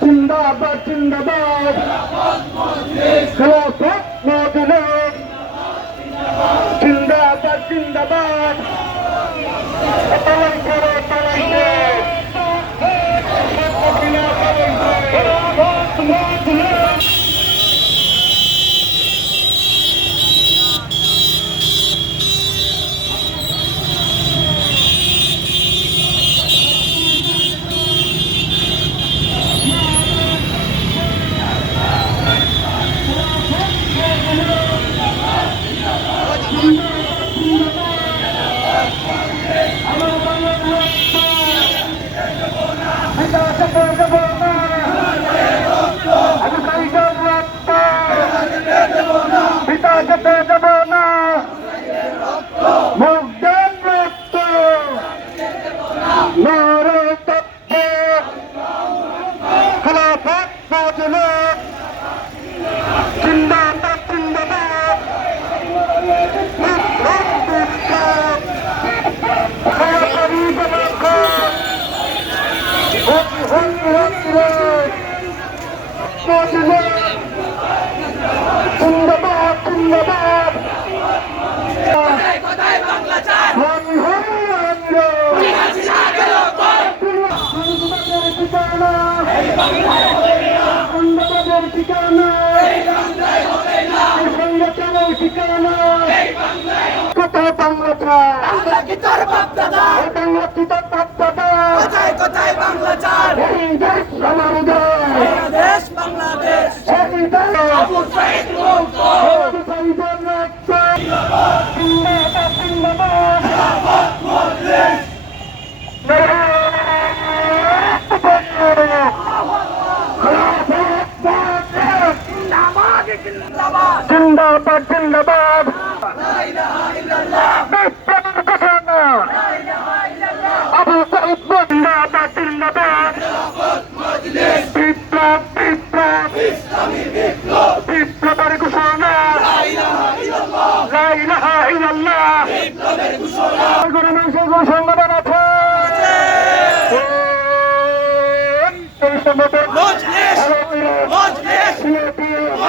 জিন্দাবাদ জিন্দাবাদ খেলাফত মজলিস জিন্দাবাদ জিন্দাবাদ কোথায় বাংলা চার বাংলা কি তোর বাপ দাদা বাংলা কি তোর বাপ দাদা কোথায় কোথায় বাংলা চার এই দেশ আমার দেশ বাংলাদেশ এই দেশ আবু সাইদ মুক্ত আবু সাইদের রক্ত জিন্দাবাদ জিন্দাবাদ জিন্দাবাদ মজলিস জিন্দাবাদ জিন্দাবাদ আবু সাইদ জিন্দাবাদ জিন্দাবাদ বিপ্লব বিপ্লব বিপ্লবের ঘোষণা লা ইলাহা ইল্লাল্লাহ বিপ্লবের ঘোষণা গণমানুষের সংগঠন আছে এই সংগঠন মজলিস মজলিস মজলিস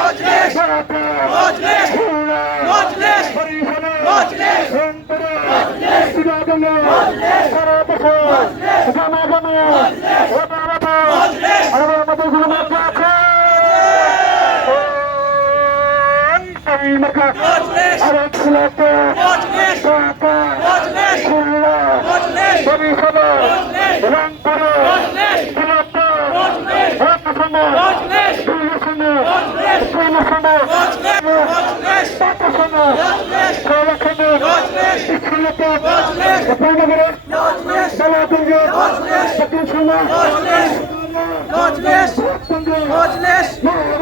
মজলিস মজলিস মজলিস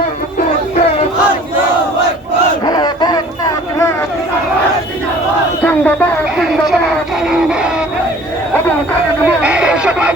সবাই